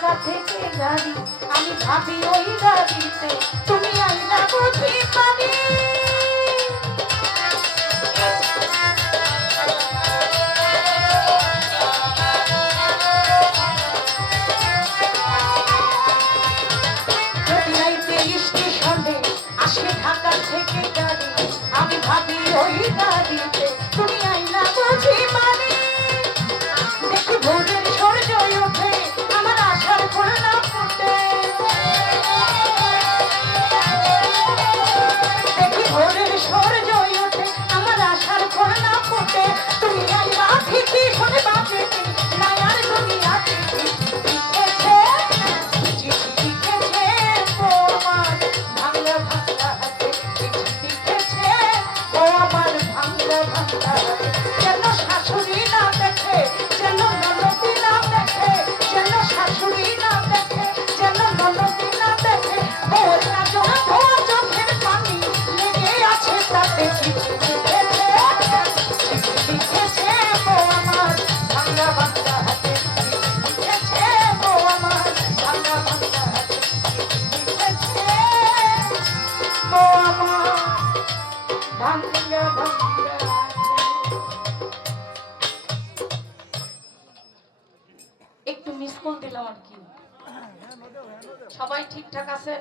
ঢাকা থেকে গাড়ি, আমি ভাবি ওই গাড়িতে তুমি আইনা বুঝি পারি। যদি আইতে স্টেশনে আসে ঢাকা থেকে গাড়ি, আমি ভাবি ওই গাড়িতে তুমি আইনা বুঝি পারি। দেখি ভোরের সূর্য ওঠে, আমার আশার ফুল না ফুটে। দেখি ভোরের সূর্য ওঠে, আমার আশার ফুল না ফুটে। তুমি আইবা ঠিকই শুনে বাজে না আর দুনিয়াতে লিখেছে, চিঠি লিখেছে তোমার ভাঙা ভাঙা হাতে। চিঠি লিখেছে ও আমার ভাঙা ভাঙা হাতে। যেন শাশুড়ি না দেখে, যেন ননদি না দেখে, যেন শাশুড়ি না দেখে, যেন ননদি না দেখে। ওর কাজল ধোয়া চোখের পানি লেগে আছে তাতে। চিঠি লিখেছে, চিঠি লিখেছে ও আমার ভাঙা ভাঙা হাতে। চিঠি লিখেছে ও আমার ভাঙা ভাঙা হাতে। চিঠি লিখেছে ও আমার ভাঙা ভাঙা হাতে। একটু মিস কল দিলাম আর কি। সবাই ঠিকঠাক আছেন?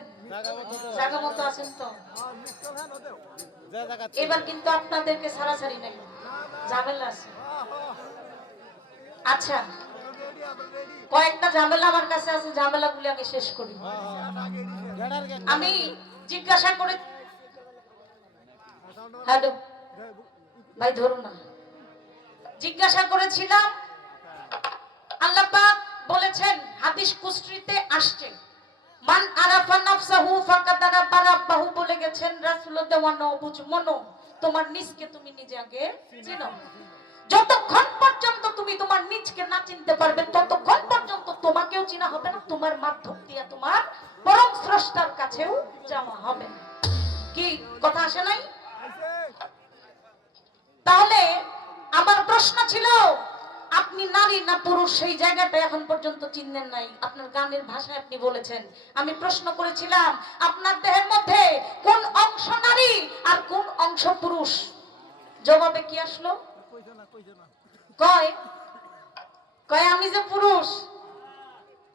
জায়গা মতো আছেন তো? এবার কিন্তু আপনাদেরকে ছাড়াছাড়ি নাই, ঝামেলা আছে। আচ্ছা, কয়েকটা ঝামেলা আমার কাছে আছে, ঝামেলাগুলি আগে শেষ করি। আমি জিজ্ঞাসা করে, হ্যালো ভাই ধরুন না, জিজ্ঞাসা করেছিলাম আল্লাহ পাক বলেছেন হাদিস কুসরিতে আসছে, মান আরাফা নাফসাহু ফাকাদ আরাফা রাব্বাহু বলে গেছেন রাসূল দেওয়ানো বুঝ মনো, তোমার নিজকে তুমি নিজে আগে চিনো। যতক্ষণ পর্যন্ত তুমি তোমার নিজকে না চিনতে পারবে ততক্ষণ পর্যন্ত তোমাকেও চিনা হবে না, তোমার মাধ্যম দিয়ে তোমার পরম স্রষ্টার কাছেও যাওয়া হবে না। কি কথা আসে নাই? তাহলে আমার প্রশ্ন ছিল, আপনি নারী না পুরুষ সেই জায়গাটা এখন পর্যন্ত চিনলেন নাই। আপনার গানের ভাষায় আপনি বলেছেন। আমি প্রশ্ন করেছিলাম আপনার দেহের মধ্যে কোন অংশ নারী আর কোন অংশ পুরুষ? জবাবে কি আসলো? কয় কয় আমি যে পুরুষ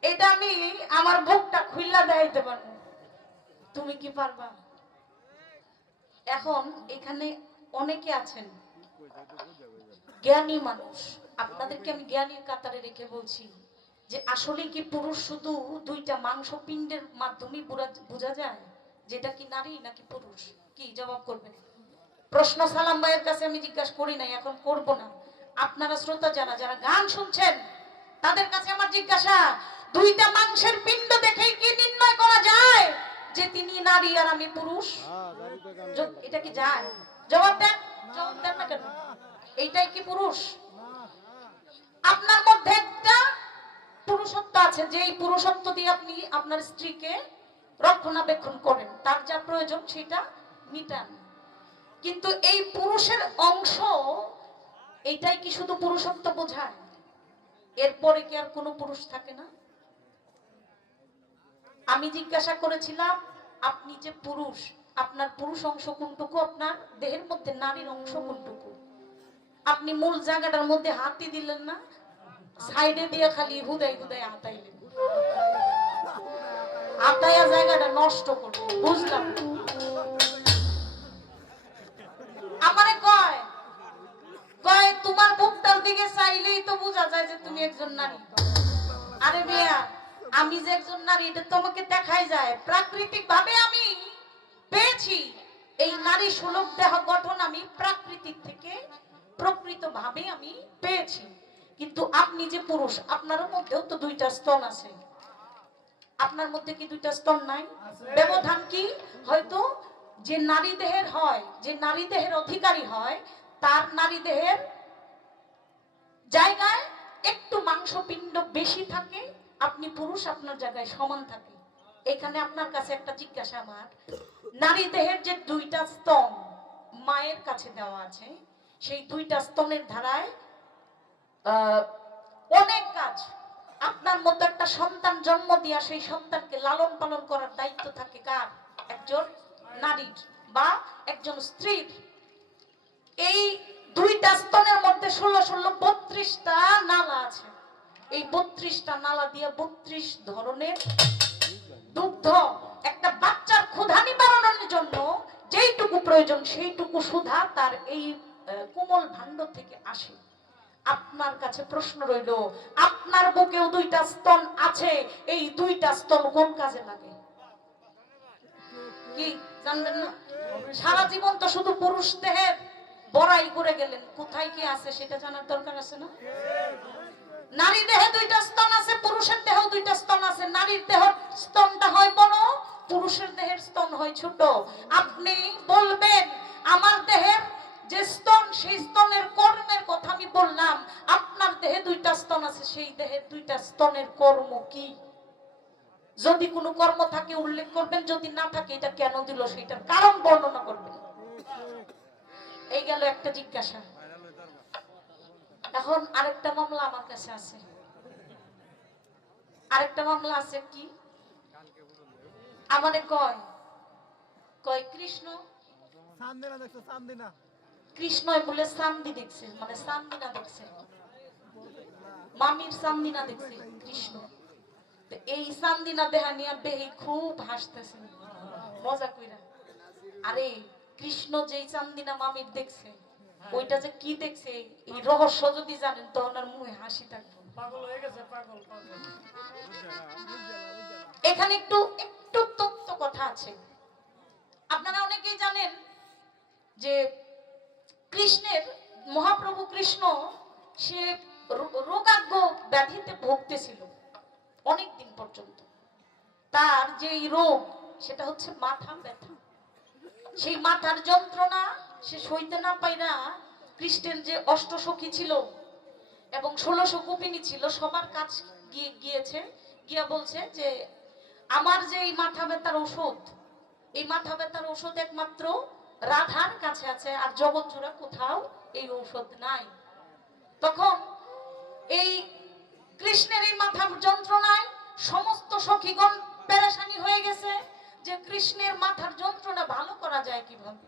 এটা আমি আমার বুকটা খুইলা দেখাইতে পারবো। তুমি কি পারবা? এখন এখানে অনেকে আছেন জ্ঞানী মানুষ, আপনাদেরকে আমি জ্ঞানীর কাতারে রেখে বলছি যে আসলে কি পুরুষ শুধু দুইটা মাংস পিণ্ডের মাধ্যমে বোঝা যায় যেটা কি নারী নাকি পুরুষ? কি জবাব করবেন? প্রশ্ন সালাম ভাইয়ের কাছে আমি জিজ্ঞাসা করি নাই, এখন করব না। আপনারা শ্রোতা যারা যারা গান শুনছেন তাদের কাছে আমার জিজ্ঞাসা, দুইটা মাংসের পিণ্ড দেখেই কি নির্ণয় করা যায় যে তিনি নারী আর আমি পুরুষ? এটা কি যায়? জবাব দেন, জবাব দেন না কেন? এইটাই কি পুরুষ? আপনার মধ্যে একটা পুরুষত্ব আছে, যে এই পুরুষত্ব দিয়ে আপনি আপনার স্ত্রীকে রক্ষণাবেক্ষণ করেন, তার যা প্রয়োজন সেটা মিটান। কিন্তু এই পুরুষের অংশ এইটাই কি শুধু পুরুষত্ব বোঝায়? এরপরে কি আর কোনো পুরুষ থাকে না? আমি জিজ্ঞাসা করেছিলাম আপনি যে পুরুষ, আপনার পুরুষ অংশ কোনটুকু? আপনার দেহের মধ্যে নারীর অংশ কোনটুকু? আপনি মূল জায়গাটার মধ্যে হাতই দিলেন না, সাইডে দিয়ে খালি হুদাই হুদাই হাতাইলেন, হাতাইয়া জায়গাটা নষ্ট করলেন। বুঝলাম। আমারে কয় কয় তোমার বুকটার দিকে চাইলেই তো বোঝা যায় যে তুমি একজন নারী। আরে মিয়া, আমি যে একজন নারী এটা তোমাকে দেখাই যায়, প্রাকৃতিক ভাবে আমি পেয়েছি। এই নারী সুলভ দেহ গঠন আমি প্রাকৃতিক থেকে প্রকৃত ভাবে আমি পেয়েছি। কিন্তু আপনি যে পুরুষ, আপনার মধ্যেও তো দুইটা স্তন আছে। আপনার মধ্যে কি দুইটা স্তন নাই? ব্যবধান কি? হয়তো যে নারী দেহের হয়, যে নারী দেহের অধিকারী হয়, তার নারী দেহের জায়গায় একটু মাংসপিণ্ড বেশি থাকে, আপনি পুরুষ আপনার জায়গায় সমান থাকে। এখানে আপনার কাছে একটা জিজ্ঞাসা আমার, নারী দেহের যে দুইটা স্তন মায়ের কাছে দেওয়া আছে, সেই দুইটা স্তনের ধারায় অনেক কাজ আপনার মতো একটা সন্তান জন্ম দিয়া সেই সন্তানকে লালন পালন করার দায়িত্ব থাকে কার? একজন নারীর বা একজন স্ত্রীর। এই দুইটা স্তনের মধ্যে 16-32টা নালা আছে। এই 32টা নালা দিয়ে 32 ধরনের দুগ্ধ একটা বাচ্চার ক্ষুধা নিবারণের জন্য যেইটুকু প্রয়োজন সেইটুকু সুধা তার এই কোমল ভাণ্ড থেকে আসে। আপনার কাছে প্রশ্ন রইল, আপনার বুকেও দুইটা স্তন আছে, এই দুইটা স্তন কোন কাজে লাগে? কি জানবেন না? সারা জীবন তো শুধু পুরুষ দেহের বড়াই করে গেলেন, কোথায় কি আছে সেটা জানার দরকার আছে না? নারী দেহে দুইটা স্তন আছে, পুরুষের দেহেও দুইটা স্তন আছে। নারীর দেহের স্তনটা হয় বড়, পুরুষের দেহের স্তন হয় ছোট। আপনি বলবেন আমার দেহের যে স্তন, সেই স্তনের কর্মের কথা আমি বললাম। আপনার দেহে দুইটা স্তন আছে, সেই দেহের দুইটা স্তনের কর্ম কি? যদি কোনো কর্ম থাকে উল্লেখ করবেন, যদি না থাকে এটা কেন দিল সেটার কারণ বর্ণনা করবেন। এই গেল একটা জিজ্ঞাসা। এখন আরেকটা মামলা আমার কাছে আছে। আরেকটা মামলা আছে কি? আমারে কয় কৃষ্ণ কৃষ্ণ বলে চান্দি দেখছে, মানে চান্দিনা দেখছে, মামির চান্দিনা দেখছে কৃষ্ণ। এই চান্দিনা দেহা নিয়ে বেহি খুব হাসতেছে মজা কইরা। আরে কৃষ্ণ যেই চান্দিনা মামির দেখছে, ওইটা যে কি দেখছে এই রহস্য যদি জানেন তখন আর মুখে হাসি থাকবে। পাগল হয়ে গেছে, পাগল পাগল। এখানে একটু একটু তথ্য কথা আছে। আপনারা অনেকেই জানেন যে কৃষ্ণের, মহাপ্রভু কৃষ্ণ সে রোগাগ্য ব্যাধিতে ভুগতেছিল অনেক দিন পর্যন্ত। তার যে রোগ সেটা হচ্ছে মাথা ব্যথা। সেই মাথার যন্ত্রণা সে সইতে না পাইরা কৃষ্ণের যে অষ্টসখী ছিল এবং 1600 গোপিনী ছিল, সবার কাছ গিয়েছে, গিয়া বলছে যে আমার যে এই মাথা ব্যথার ঔষধ, এই মাথা ব্যথার ঔষধ একমাত্র রাধার কাছে আছে, আর জগৎ জোড়া কোথাও এই ঔষধ নাই। তখন এই কৃষ্ণের এই মাথা যন্ত্রণায় সমস্ত সখীগণ পেরেশানি হয়ে গেছে যে কৃষ্ণের মাথার যন্ত্রণা ভালো করা যায় কিভাবে।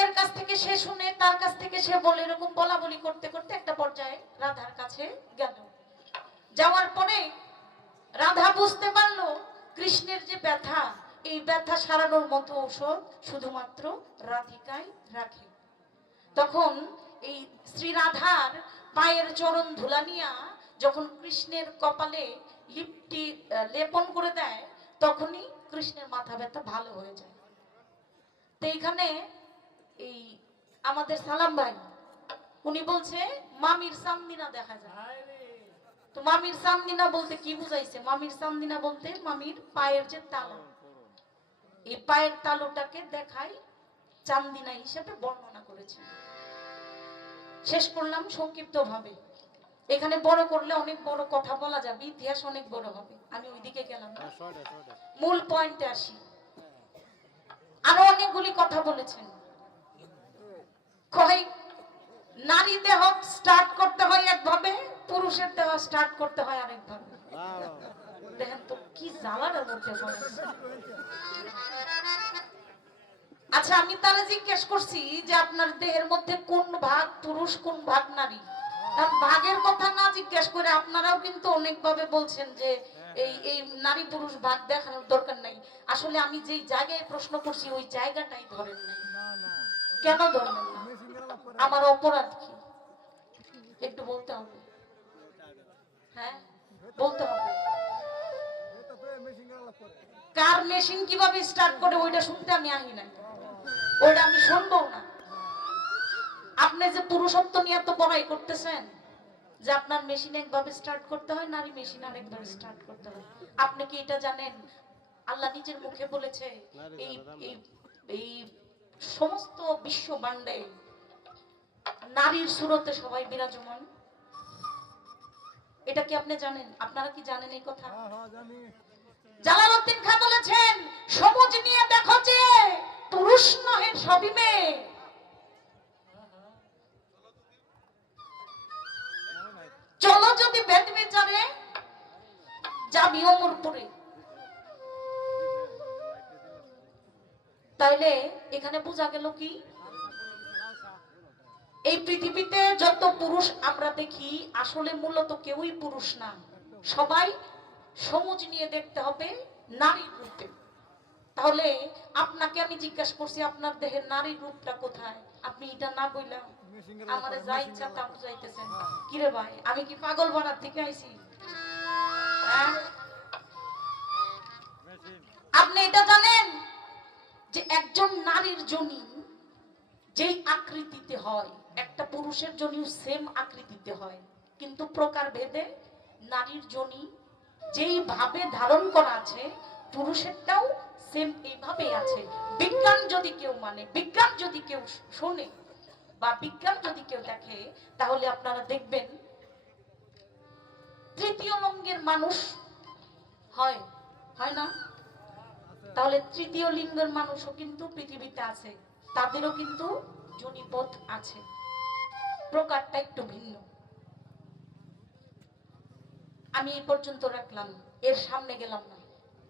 এর কাছ থেকে সে শুনে, তার কাছ থেকে সে বলে, এরকম বলা বলি করতে করতে একটা পর্যায়ে রাধার কাছে গেল। যাওয়ার পরে রাধা বুঝতে পারলো কৃষ্ণের যে ব্যথা, এই ব্যথা সারানোর মতো ঔষধ শুধুমাত্র রাধিকাই রাখে। তখন এই শ্রী রাধার পায়ের চরণ ধুলা নিয়া যখন কৃষ্ণের কপালে লিপটি লেপন করে দেয়, তখনই কৃষ্ণের মাথা ব্যথা ভালো হয়ে যায়। তো এইখানে এই আমাদের সালাম ভাই উনি বলছে মামির চান্দিনা দেখা যায়। তো মামির চান্দিনা বলতে কি বুঝাইছে? মামির চান্দিনা বলতে মামির পায়ের যে তালু, এই পায়ের তালুটাকে দেখাই চান্দিনা হিসেবে বর্ণনা করেছে। শেষ করলাম সংক্ষিপ্ত ভাবে। এখানে বড় করলে অনেক বড় কথা বলা যাবে, ইতিহাস অনেক বড় হবে, আমি ওইদিকে গেলাম না, মূল পয়েন্টে আসি। আরো অনেকগুলি কথা বলেছেন। কয় নারী দেহ স্টার্ট করতে হয় একভাবে, পুরুষের দেহ স্টার্ট করতে হয় আরেকভাবে। দেখেন তো কি জ্বালার মধ্যে। আচ্ছা, আমি তারা জিজ্ঞেস করছি যে আপনার দেহের মধ্যে কোন ভাগ পুরুষ, কোন ভাগ নারী। ভাগের কথা না জিজ্ঞেস করে আপনারাও কিন্তু অনেকভাবে বলছেন যে এই নারী পুরুষ ভাগ দেখানোর দরকার নাই। আসলে আমি যেই জায়গায় প্রশ্ন করছি ওই জায়গাটাই ধরেন নাই। কেন ধরবেন না? আমার অপরাধ কি একটু বলতে হবে। হ্যাঁ, বলতে হবে। কার মেশিন কিভাবে স্টার্ট করে ওইটা শুনতে আমি আহি নাই, ওইটা আমি শুনবো না। আপনি যে পুরুষত্ব নিয়ে এত বড়াই করতেছেন যে আপনার মেশিন একভাবে স্টার্ট করতে হয়, নারী মেশিন আরেকভাবে স্টার্ট করতে হয়। আপনি কি এটা জানেন? আল্লাহ নিজের মুখে বলেছে এই এই সমস্ত বিশ্ব ব্রহ্মাণ্ডে নারীর সুরতে সবাই বিরাজমান। এটা কি আপনি জানেন? আপনারা কি জানেন এই কথা? জালালউদ্দিন খান বলেছেন সমাজ নিয়ে দেখো যে পুরুষ নহে সবই মেয়ে। চলো যদি বেদ বিচারে তাইলে এখানে বোঝা গেল কি, এই পৃথিবীতে যত পুরুষ আমরা দেখি আসলে মূলত কেউই পুরুষ না, সবাই সমুজ নিয়ে দেখতে হবে নারীর রূপে। তাহলে আপনাকে আমি জিজ্ঞাসা করছি আপনার দেহের নারীর রূপটা কোথায়, আপনি এটা না বললাম আমারে যা ইচ্ছা তা বুঝাইতেছেন। কিরে ভাই, আমি কি পাগল বানার থেকে আইছি? আপনি এটা জানেন যে একজন নারীর যোনি যেই আকৃতিতে হয়, একটা পুরুষের যোনিও সেম আকৃতিতে হয়, কিন্তু প্রকার ভেদে নারীর যোনি যেই ভাবে ধারণ করা আছে পুরুষেরটাও সেম এইভাবে আছে। বিজ্ঞান যদি কেউ মানে, বিজ্ঞান যদি কেউ শোনে বা বিজ্ঞান যদি কেউ দেখে, তাহলে আপনারা দেখবেন তৃতীয় লিঙ্গের মানুষ হয়, হয় না? তাহলে তৃতীয় লিঙ্গের মানুষও কিন্তু পৃথিবীতে আছে, তাদেরও কিন্তু যোনিপথ আছে, প্রকারটা একটু ভিন্ন। আমি এই পর্যন্ত রাখলাম, এর সামনে গেলাম না।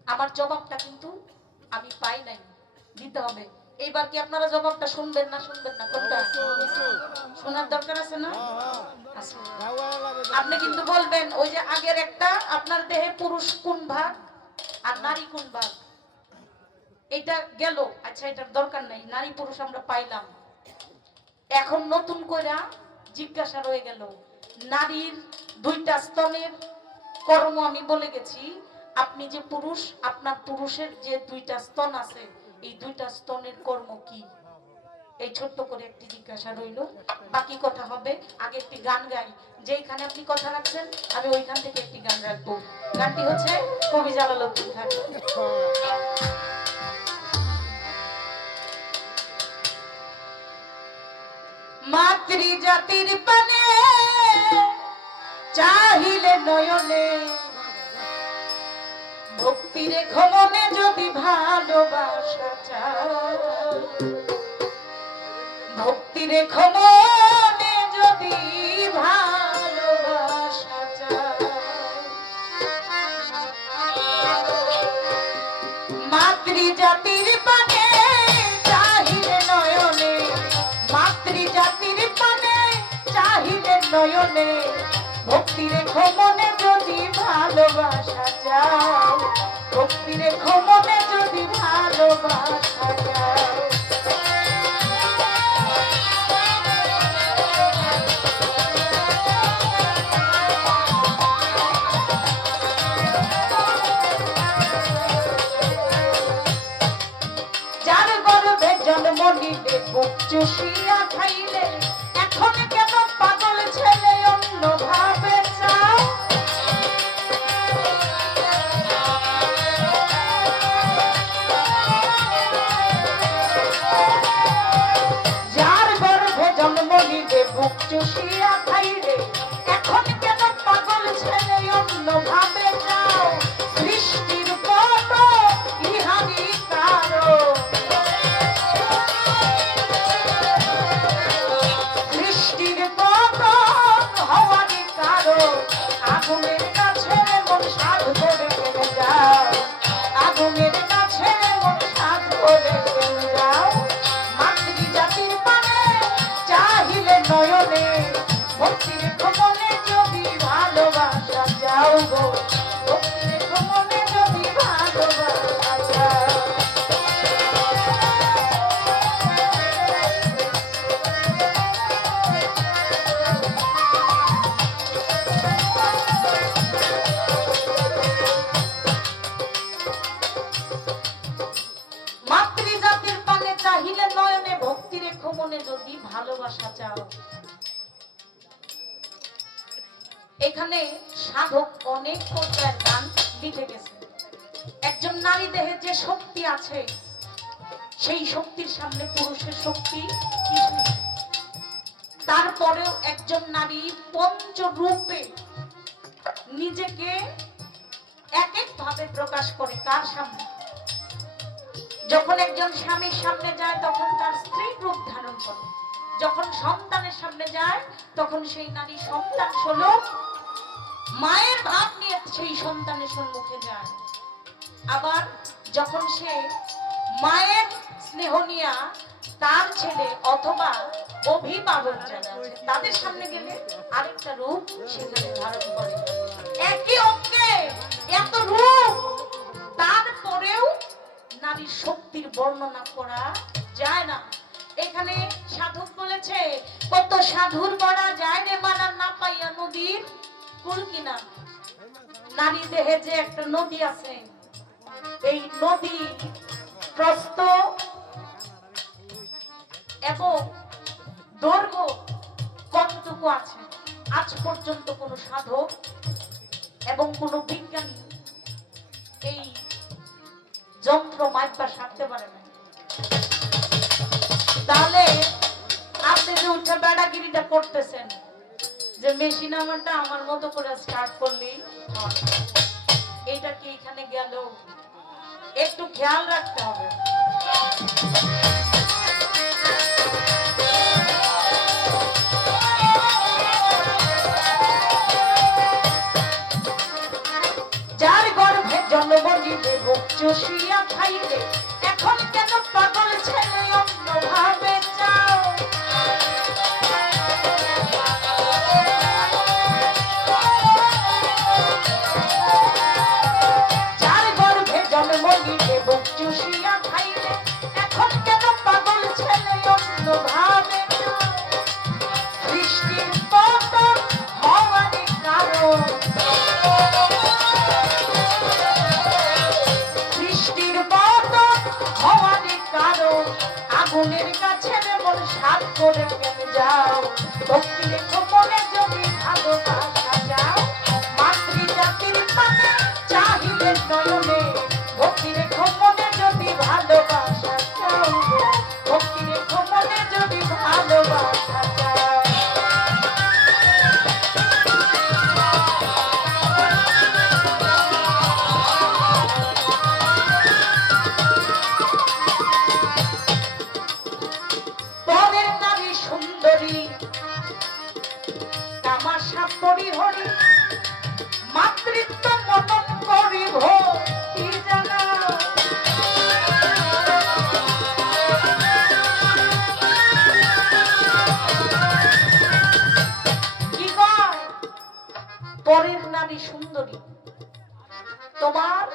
আমার জবাবটা কিন্তু আমি পাই নাই, দিতে হবে। এইবার কি আপনারা জবাবটা শুনবেন না শুনবেন না? কোনটা শোনার দরকার আছে না? আপনি কিন্তু বলবেন ওই যে আগের একটা, আপনার দেহে পুরুষ কোন ভাগ আর নারী কোন ভাগ, এটা গেল। আচ্ছা, এটার দরকার নাই, নারী পুরুষ আমরা পাইলাম। এখন নতুন করে জিজ্ঞাসা রয়ে গেল, নারীর দুইটা স্তনের কর্ম আমি বলে গেছি। আপনি যে পুরুষ, আপনার পুরুষের যে দুইটা স্তন আছে, এই দুইটা স্তনের কর্ম কি? এই ছোট্ট করে একটি জিজ্ঞাসা রইল, বাকি কথা হবে। আগে একটি গান গাই, যেখানে আপনি কথা রাখছেন আমি ওইখান থেকে একটি গান রাখবো। গানটি হচ্ছে কবি জালালউদ্দিন খান। মাতৃজাতির পানে চাহিলে নয়নে, ভক্তি রেখো মনে যদি ভালোবাসা চাও, ভক্তি রেখো মনে যদি ভালোবাসা চাও। মাতৃজাতির পানে চাহিলে নয়নে, মাতৃজাতির পানে চাহিলে নয়নে, ভক্তি রেখো মনে যদি ভালোবাসা চাও, ভক্তি রেখো মনে যদি ভালোবাসা চাও। যার গর্ভে জন্ম নিলে বুক চুষিয়া খাইলে, এখন কেন পাগল ছেলে অন্য ভাবে চাও। যার গর্ভে জন্ম নিলে বুক চুষিয়া খাইলে, এখন কেন পাগল ছেলে অন্য ভাবে চাও। সৃষ্টির কত ইহারি কারণ, সৃষ্টির পতন হওয়ারই কারণ। আগুনের কাছে মন সাধ করে কেন যাও, আগুনের কাছে মন সাধ করে কেন যাও। মাতৃজাতির পানে চাহিলে নয়নে, ভক্তি রেখো মনে যদি ভালোবাসা চাও গো, ভক্তি রেখো মনে যদি ভালোবাসা চাও। মাতৃজাতির পানে চাহিলে নয়নে, ভক্তি রেখো মনে যদি ভালোবাসা চাও। এখানে সাধক অনেক পর্যায়ের গান লিখে গেছে। একজন নারী দেহে যে শক্তি আছে, সেই শক্তির সামনে পুরুষের শক্তি কিছুই। তারপরেও একজন নারী পঞ্চরূপে নিজেকে এক এক ভাবে প্রকাশ করে। কার সামনে? যখন একজন স্বামীর সামনে যায় তখন তার স্ত্রী রূপ ধারণ করে, যখন সন্তানের সামনে যায় তখন সেই নারী সন্তান স্বরূপ মায়ের ভাব নিয়ে সেই সন্তানের সম্মুখে যায়। আবার যখন সে মায়ের স্নেহ নিয়া তার ছেলে অথবা অভিভাবক যারা আছে তাদের সামনে গেলে আরেকটা রূপ সেখানে ধারণ করে। একই অঙ্গে এত রূপ, তারপরেও নারীর শক্তির বর্ণনা করা যায় না। এখানে সাধক বলেছে, কত সাধুর বড়া যায় রে মানা না পাইয়া নদীর কুল কিনা। নারী দেহে যে একটা নদী আছে, এই নদী প্রস্থ এবং দৈর্ঘ্য কতটুকু আছে আজ পর্যন্ত কোন সাধক এবং কোন বিজ্ঞানী এই যন্ত্র মাইপা সারতে পারে না। তাহলে আপনি যে উঠে বেড়াগিরিটা করতেছেন, যে মেশিন আমারটা আমার মতো করে স্টার্ট করলেই এটা কি এখানে গেল, একটু খেয়াল রাখতে হবে। যার গর্ভে জন্ম নিলে বুক চুষিয়া খাইলে, এখন কেন পাগল ছেলে অন্য ভাবে চাও। যার গর্ভে জন্ম নিলে বুক চুষিয়া খাইলে, এখন কেন পাগল ছেলে অন্য ভাবে চাও। সৃষ্টির পতন হওয়ারই কারণ, আগুনের কাছে মন সাত করে কেন যাও। ভক্তি রেখো মনে যদি ভালোবাসা যাও, মাতৃজাতির পানে চাহিবে নয়নে। ভক্তি রেখো মনে যদি ভালোবাসা যাও, ভক্তি রেখো মনে যদি ভালোবাসা যাও। মাতৃত্ব মনন করি ভক্তি জানা। কি কয় পরের নারী সুন্দরী, তোমার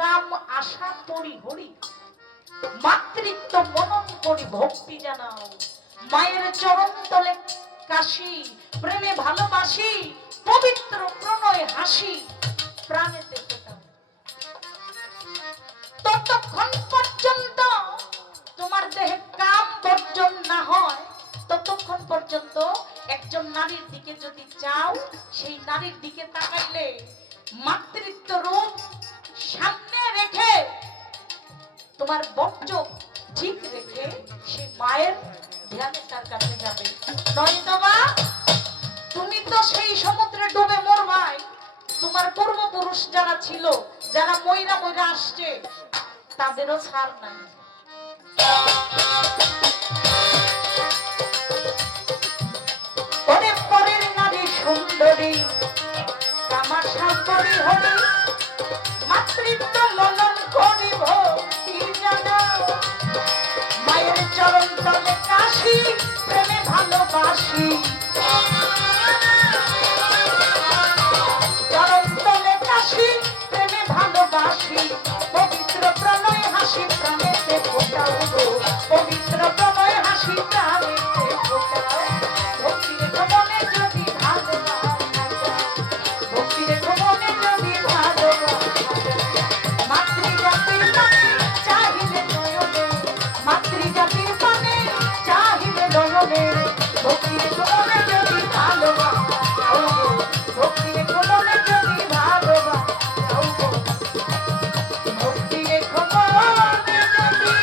কাম আশা করি হরি। মাতৃত্ব মনন করি ভক্তি জানাও। মায়ের চরণ তলে কাশি প্রেমে ভালোবাসি, পবিত্র প্রণয় হাসি প্রাণেতে ফোটাও। ততক্ষণ পর্যন্ত তোমার দেহে কাম বর্জন না হয়, ততক্ষণ পর্যন্ত একজন নারীর দিকে যদি চাও, সেই নারীর দিকে তাকাইলে মাতৃত্ব রূপ সামনে রেখে, তোমার বর্জ ঠিক রেখে সে মায়ের ধ্যানে তার কাছে যাবে। নয়তোবা তুমি তো সেই সমুদ্রে ডুবে মরবাই। তোমার পূর্বপুরুষ যারা ছিল, যারা মইরা মইরা আসছে, তাদেরও ছাড় নাই। অনেক পরের নারী সুন্দরী, তামাশা করি হরি। মাতৃত্ব মনন করি ভক্তি জানাও। মায়ের চরণ তলে কাশি প্রেমে ভালোবাসি, চরণ তলে কাশি প্রেমে ভালোবাসি। পবিত্র প্রণয় হাসি প্রাণেতে ফোটাও, পবিত্র প্রণয় হাসি প্রাণেতে ফোটাও। ভক্তি রেখো মনে যদি ভালোবাসা যায়, ভক্তি রেখো মনে যদি ভালোবাসা যায়। মাতৃজাতির পানে চাহিলে নয়নে, মাতৃজাতির পানে চাহিলে নয়নে। ভক্তি রেখো মনে যদি ভালোবাসা যাও, ভক্তি রেখো মনে যদি ভালোবাসা যাও, ভক্তি রেখো মনে যদি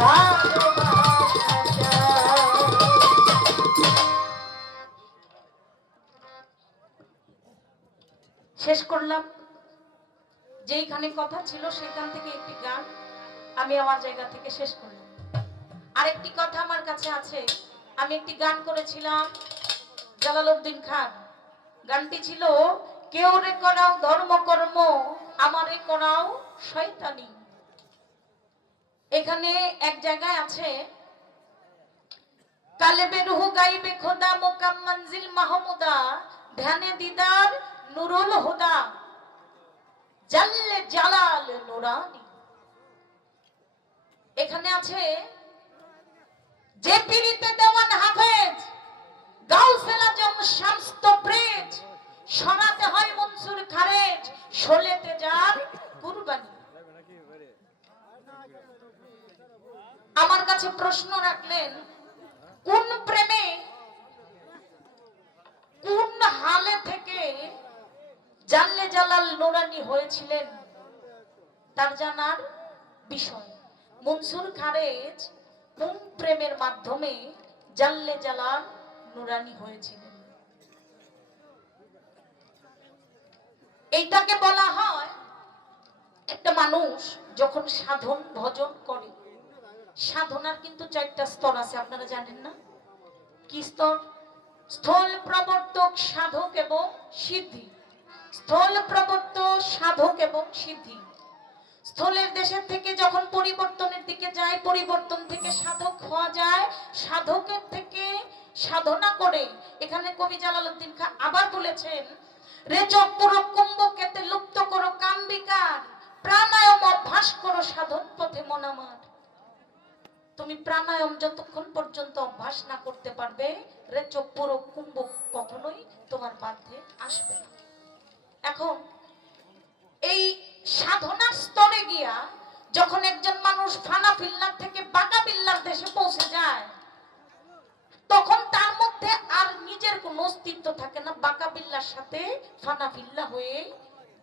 ভালোবাসা যাও। শেষ করলাম। যেইখানে কথা ছিল সেখান থেকে একটি গান আমি আমার জায়গা থেকে শেষ করলাম। আরেকটি কথা আমার কাছে আছে। আমি একটি গান করেছিলাম জালালউদ্দিন খান। গানটি ছিল, কেউ রে করাও ধর্মকর্ম, আমারে করাও শয়তানি। এখানে এক জায়গায় আছে কালেবে রুহু গাইবে খোদা মোকাম মঞ্জিল মাহমুদা ধ্যানে দিদার নুরুল হুদা জাল্লে জালাল নুরানি। এখানে আছে যে পীরিতে দেওয়ান হাফেজ গাউসুল আজম শামস তাবরেজ শোনাতে হয় মনসুর খারেজ শোলেতে যার কুরবানি। আমার কাছে প্রশ্ন রাখলেন কোন প্রেমে কোন হালে থেকে জাল্লে জালাল নুরানি হয়েছিলেন তার জানার বিষয়। মনসুর খারেজ কোন প্রেমের মাধ্যমে জাল্লে জালাল নুরানি হয়েছিলেন এইটাকে বলা হয় একটা মানুষ যখন সাধন ভজন করে, সাধনার কিন্তু 4টা স্তর আছে আপনারা জানেন না? কি স্তর? স্থল প্রবর্তক সাধক এবং সিদ্ধি। স্থল প্রবর্তক সাধক এবং সিদ্ধি। স্থলের দেশের থেকে যখন পরিবর্তনের দিকে যায়, পরিবর্তন থেকে সাধক হওয়া যায়, সাধকের থেকে সাধনা করে। এখানে কবি জালালউদ্দিন খাঁ আবার বলেছেন রে চক্পুরো কুম্ভকেতে লুপ্ত করো কাম্বিকার প্রাণায়াম অভ্যাস করো সাধন পথে মন আমার। তুমি প্রাণায়াম যতক্ষণ পর্যন্ত অভ্যাস না করতে পারবে রে চক্পুরো কুম্ভ কখনোই তোমার বাধ্যে আসবে না। এখন এই সাধনার স্তরে গিয়া যখন একজন মানুষ ফানা ফিল্লার থেকে বাঁকা বিল্লার দেশে পৌঁছে যায় তখন তার মধ্যে আর নিজের কোনো অস্তিত্ব থাকে না, বাঁকা বিল্লার সাথে ফানা ফিল্লা হয়ে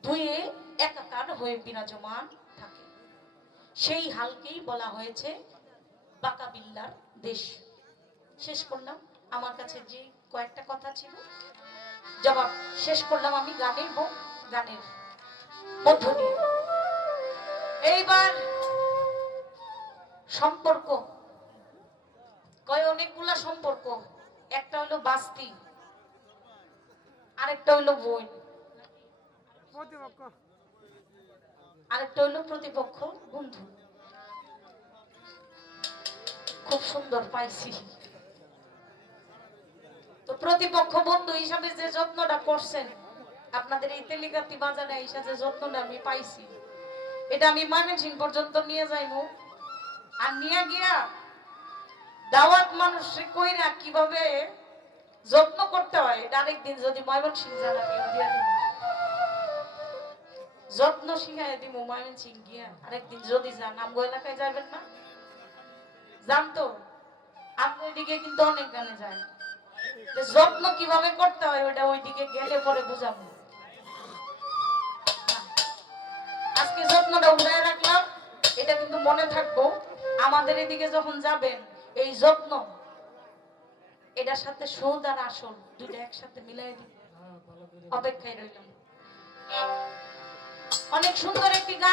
ধুয়ে একাকার হয়ে বিরাজমান থাকে। সেই হালকেই বলা হয়েছে বাঁকা বিল্লার দেশ। শেষ করলাম, আমার কাছে যে কয়েকটা কথা ছিল জবাব শেষ করলাম আমি গানের গানের মধ্য দিয়ে। এইবার সম্পর্ক কয় অনেকগুলা সম্পর্ক, একটা হলো বাস্তি, আরেকটা হলো বোন, আরেকটা হলো প্রতিপক্ষ বন্ধু। খুব সুন্দর পাইছি। তো প্রতিপক্ষ বন্ধু হিসাবে যে যত্নটা করছেন আপনাদের এই তেলিকাতি বাজারে এসে যে যত্নটা আমি পাইছি এটা আমি ময়মনসিংহ পর্যন্ত নিয়ে যাইবো। আর নিয়ে গিয়া দাওয়াত মানুষে কইরা কিভাবে যত্ন করতে হয় এটা আরেকদিন যদি ময়মনসিংহ যান আমি দিয়ে দিব, যত্ন শিখাই দিব ময়মনসিংহ গিয়া আরেকদিন যদি যান। আমগো এলাকায় যাবেন না? জানতো আপনার দিকে কিন্তু অনেক গানে যায়, যত্ন কিভাবে করতে হয় ওটা ওইদিকে গেলে পরে বুঝাবো। আজকে যত্নটা উড়ায় রাখলাম, এটা কিন্তু মনে থাকবো। আমাদের এদিকে যখন যাবেন এই যত্ন এটার সাথে সুদ আর আসল দুইটা একসাথে মিলাই দিন, অপেক্ষায় রইলাম। অনেক সুন্দর একটি গান।